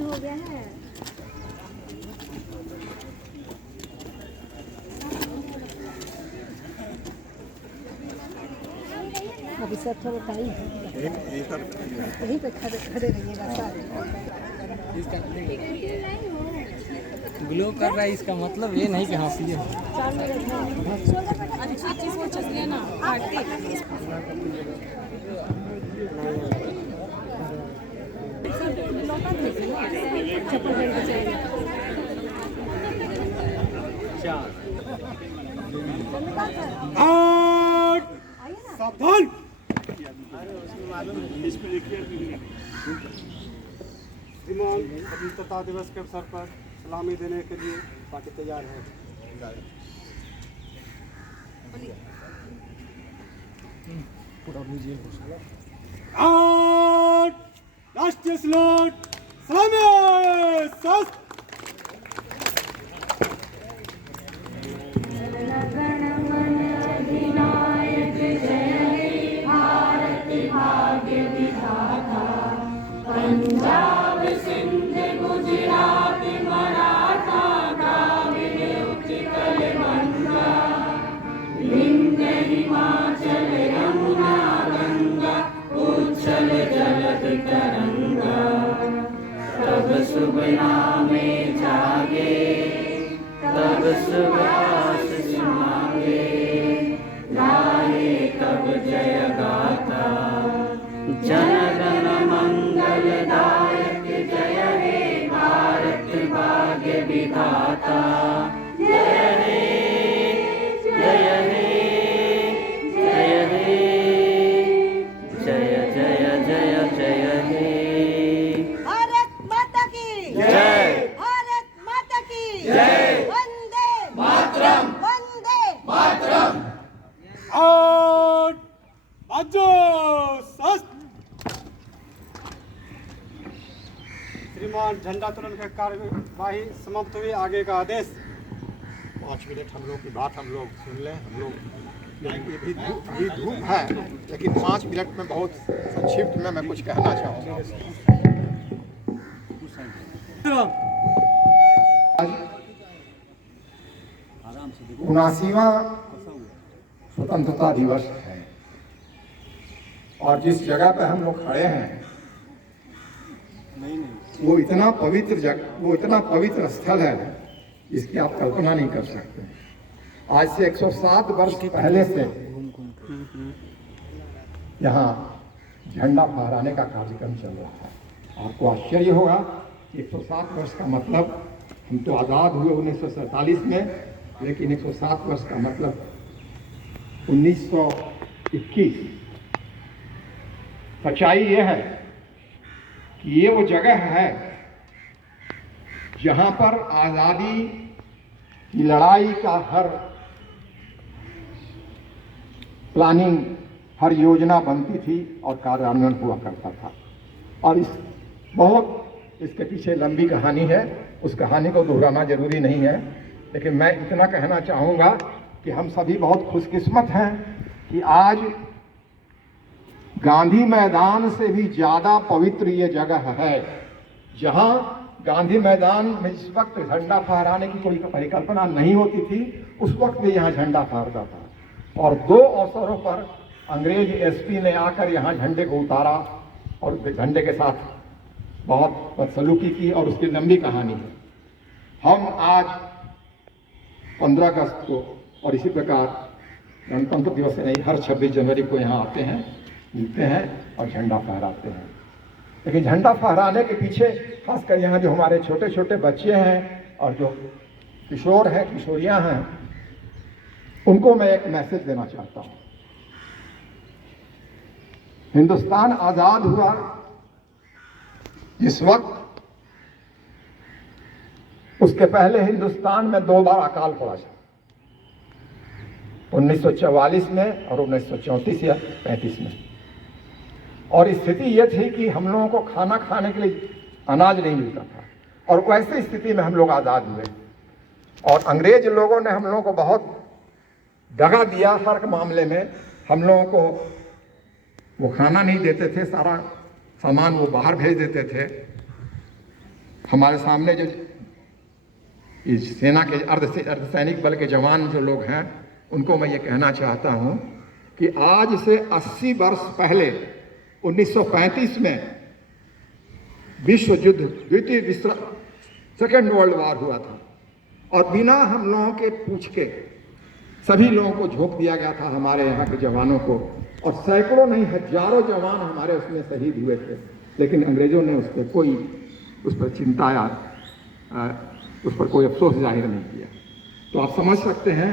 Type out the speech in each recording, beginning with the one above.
हो गया है। अभी सब थोड़ा टाइम है, यहीं पे खड़े खड़े रहिएगा सारे। ग्लो कर रहा है, इसका मतलब ये नहीं कि हंसी है। सावधान। श्रीमान स्वतंत्रता दिवस के अवसर पर सलामी देने के लिए पार्टी तैयार है। राष्ट्रीय सलाम सलामी शस्त्र। पंजाब सिंध गुजरात मराठा द्राविड़ उत्कल बंगा विंध्य हिमाचल यमुना गंगा उच्छल जलद तरंगा तब शुभ नामे जागे तब शुभ आशीष मांगे गाए तब जय गाथा जनगण मंगलदायक जय हे भारत भाग्य विधाता जय हे जय हे जय हे जय जय जय जय हे। भारत माता की जय भारत माता की जय वंदे मातरम वंदे मातरम। और बाजो शस्त्र। श्रीमान झंडा तोलन का कार्यवाही समाप्त हुई। आगे का आदेश। 5 मिनट हम लोग की बात हम लोग सुन लें। हम लोग अभी धूप है, लेकिन 5 मिनट में बहुत संक्षिप्त में मैं कुछ कहना चाहूँगा। 79वां स्वतंत्रता दिवस है और जिस जगह पे हम लोग खड़े हैं वो इतना पवित्र स्थल है जिसकी आप कल्पना नहीं कर सकते। आज से 107 वर्ष पहले से यहाँ झंडा फहराने का कार्यक्रम चल रहा है। आपको आश्चर्य होगा 107 वर्ष का मतलब, हम तो आज़ाद हुए 1947 में, लेकिन 107 वर्ष का मतलब 1921। सच्चाई यह है कि ये वो जगह है जहां पर आज़ादी की लड़ाई का हर प्लानिंग, हर योजना बनती थी और कार्यान्वयन हुआ करता था। और इसके पीछे लंबी कहानी है, उस कहानी को दोहराना जरूरी नहीं है, लेकिन मैं इतना कहना चाहूँगा कि हम सभी बहुत खुशकिस्मत हैं कि आज गांधी मैदान से भी ज़्यादा पवित्र ये जगह है, जहां गांधी मैदान में जिस वक्त झंडा फहराने की कोई परिकल्पना नहीं होती थी, उस वक्त भी यहाँ झंडा फहरता था। और 2 अवसरों पर अंग्रेज एसपी ने आकर यहाँ झंडे को उतारा और झंडे के साथ बहुत बदसलूकी की, और उसकी लंबी कहानी है। हम आज 15 अगस्त को और इसी प्रकार गणतंत्र दिवस से नहीं, हर 26 जनवरी को यहाँ आते हैं, मिलते हैं और झंडा फहराते हैं। लेकिन झंडा फहराने के पीछे खासकर यहाँ जो हमारे छोटे छोटे बच्चे हैं और जो किशोर हैं, किशोरियाँ हैं, उनको मैं एक मैसेज देना चाहता हूँ। हिंदुस्तान आज़ाद हुआ जिस वक्त, उसके पहले हिंदुस्तान में 2 बार अकाल पड़ा था, 1944 में और 1934 या 35 में। और स्थिति यह थी कि हम लोगों को खाना खाने के लिए अनाज नहीं मिलता था, और वैसे स्थिति में हम लोग आज़ाद हुए। और अंग्रेज लोगों ने हम लोगों को बहुत दगा दिया हर मामले में। हम लोगों को वो खाना नहीं देते थे, सारा सामान वो बाहर भेज देते थे। हमारे सामने जो इस सेना के अर्धसैनिक बल के जवान जो लोग हैं, उनको मैं ये कहना चाहता हूँ कि आज से 80 वर्ष पहले 1935 में विश्व युद्ध, द्वितीय विश्व सेकेंड वर्ल्ड वॉर हुआ था, और बिना हम लोगों के पूछ के सभी लोगों को झोंक दिया गया था, हमारे यहाँ के जवानों को, और सैकड़ों नहीं हजारों जवान हमारे उसमें शहीद हुए थे। लेकिन अंग्रेजों ने उस पर चिंता या उस पर कोई अफसोस जाहिर नहीं किया। तो आप समझ सकते हैं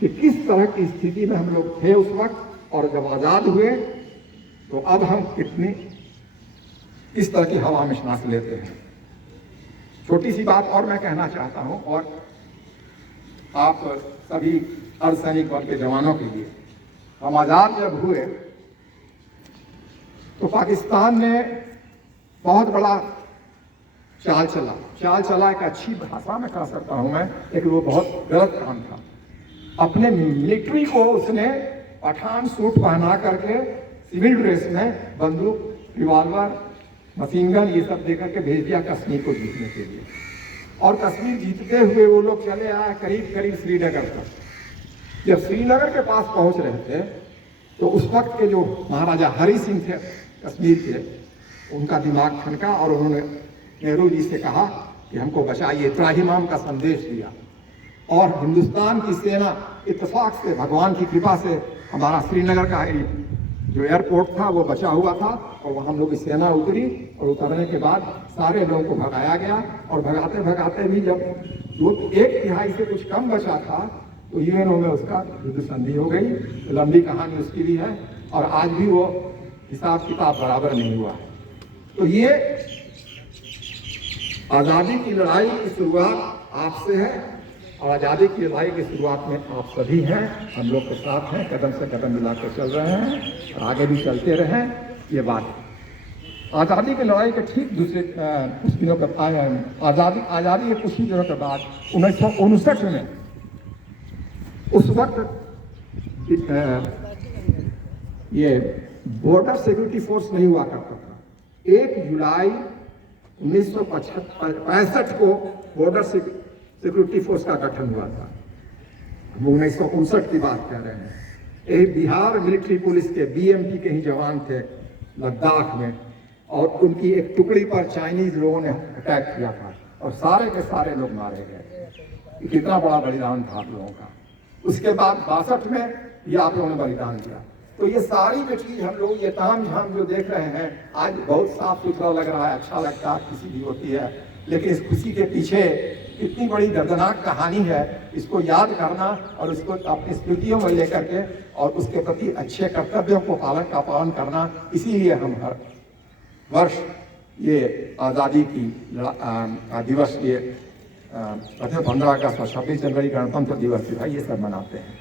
कि किस तरह की स्थिति में हम लोग थे उस वक्त, और जब आज़ाद हुए तो अब हम किस तरह की हवा में सांस लेते हैं। छोटी सी बात और मैं कहना चाहता हूं, और आप सभी अर्धसैनिक बल के जवानों के लिए, हम आज़ाद जब हुए तो पाकिस्तान ने बहुत बड़ा चाल चला। एक अच्छी भाषा में कह सकता हूं मैं, लेकिन वो बहुत गलत काम था। अपने मिलिट्री को उसने पठान सूट पहना करके सिविल ड्रेस में बंदूक, रिवॉल्वर, मशीन गन ये सब देकर के भेज दिया कश्मीर को जीतने के लिए। और कश्मीर जीतते हुए वो लोग चले आए करीब करीब श्रीनगर तक। जब श्रीनगर के पास पहुंच रहे थे तो उस वक्त के जो महाराजा हरि सिंह थे कश्मीर के, उनका दिमाग ठनका और उन्होंने नेहरू जी से कहा कि हमको बचाइए, त्राहिमाम का संदेश दिया। और हिंदुस्तान की सेना इत्तेफाक से, भगवान की कृपा से, हमारा श्रीनगर का जो एयरपोर्ट था वो बचा हुआ था, और वहाँ हम लोग की सेना उतरी, और उतरने के बाद सारे लोगों को भगाया गया। और भगाते भगाते भी जब 1/3 से कुछ कम बचा था तो यूएनओ में उसका युद्ध संधि हो गई। लंबी कहानी उसकी भी है, और आज भी वो हिसाब किताब बराबर नहीं हुआ। तो ये आज़ादी की लड़ाई की शुरुआत आपसे है, और आज़ादी की लड़ाई की शुरुआत में आप सभी हैं, हम लोग के साथ हैं, कदम से कदम मिलाकर चल रहे हैं, और आगे भी चलते रहें। ये बात आज़ादी की लड़ाई के ठीक दूसरे कुछ दिनों के आज़ादी के कुछ ही दिनों के बाद 1959 में, उस वक्त ये बॉर्डर सिक्योरिटी फोर्स नहीं हुआ करता था। 1 जुलाई 1965 को बॉर्डर सिक्योरिटी फोर्स का गठन हुआ था। हम 1959 की बात कर रहे हैं। यही बिहार मिलिट्री पुलिस के बीएमपी के ही जवान थे लद्दाख में, और उनकी एक टुकड़ी पर चाइनीज लोगों ने अटैक किया था, और सारे के सारे लोग मारे गए। कितना बड़ा बलिदान था आप लोगों का। उसके बाद 62 में ये आप लोगों ने बलिदान दिया। तो ये सारी जो चीज़ हम लोग, ये ताम झाम जो देख रहे हैं, आज बहुत साफ सुथरा लग रहा है, अच्छा लगता है, खुशी भी होती है, लेकिन इस खुशी के पीछे इतनी बड़ी दर्दनाक कहानी है। इसको याद करना और उसको अपनी स्मृतियों में लेकर के और उसके प्रति अच्छे कर्तव्यों को पालन करना, इसीलिए हम हर वर्ष ये आज़ादी की दिवस, ये 15 अगस्त और 26 जनवरी गणतंत्र दिवस जो है, ये सब मनाते हैं।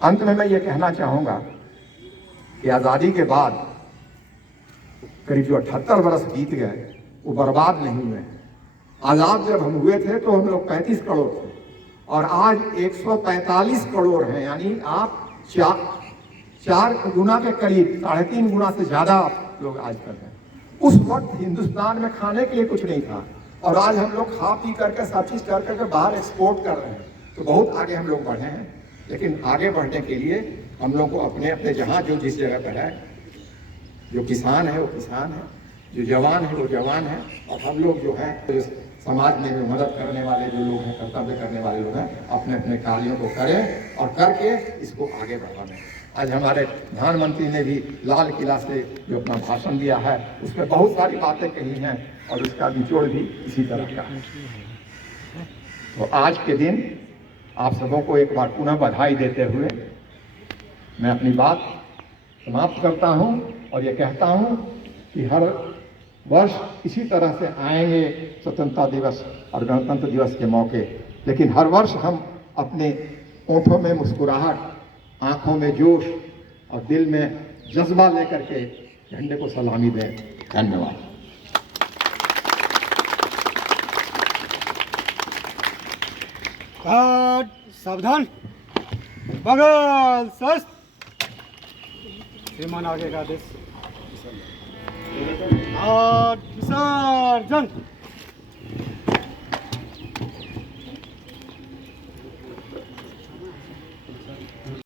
अंत में मैं ये कहना चाहूँगा कि आज़ादी के बाद करीब जो 78 वर्ष बीत गए, वो बर्बाद नहीं हुए। आज़ाद जब हम हुए थे तो हम लोग 35 करोड़ थे, और आज 145 करोड़ हैं। यानी आप 4 गुना के करीब, 3.5 गुना से ज़्यादा लोग आज कर रहे हैं। उस वक्त हिंदुस्तान में खाने के लिए कुछ नहीं था, और आज हम लोग खा पी करके सब चीज़ कर करके बाहर एक्सपोर्ट कर रहे हैं। तो बहुत आगे हम लोग बढ़े हैं, लेकिन आगे बढ़ने के लिए हम लोग को अपने अपने जहाँ जो जिस जगह पर है, जो किसान है वो किसान है, जो जवान है वो जवान है, और हम लोग जो हैं तो समाज में जो मदद करने वाले जो लोग हैं, कर्तव्य करने वाले लोग हैं, अपने अपने कार्यों को करें और करके इसको आगे बढ़ाएं। आज हमारे प्रधानमंत्री ने भी लाल किला से जो अपना भाषण दिया है उसमें बहुत सारी बातें कही हैं और उसका निचोड़ भी इसी तरह का है। तो आज के दिन आप सबों को एक बार पुनः बधाई देते हुए मैं अपनी बात समाप्त करता हूं और ये कहता हूं कि हर वर्ष इसी तरह से आएंगे स्वतंत्रता दिवस और गणतंत्र दिवस के मौके, लेकिन हर वर्ष हम अपने ओठों में मुस्कुराहट, आंखों में जोश और दिल में जज्बा लेकर के झंडे को सलामी दें। धन्यवाद। सावधान, बगल सस्त। श्रीमान आगे का आदेश। विसर्जन।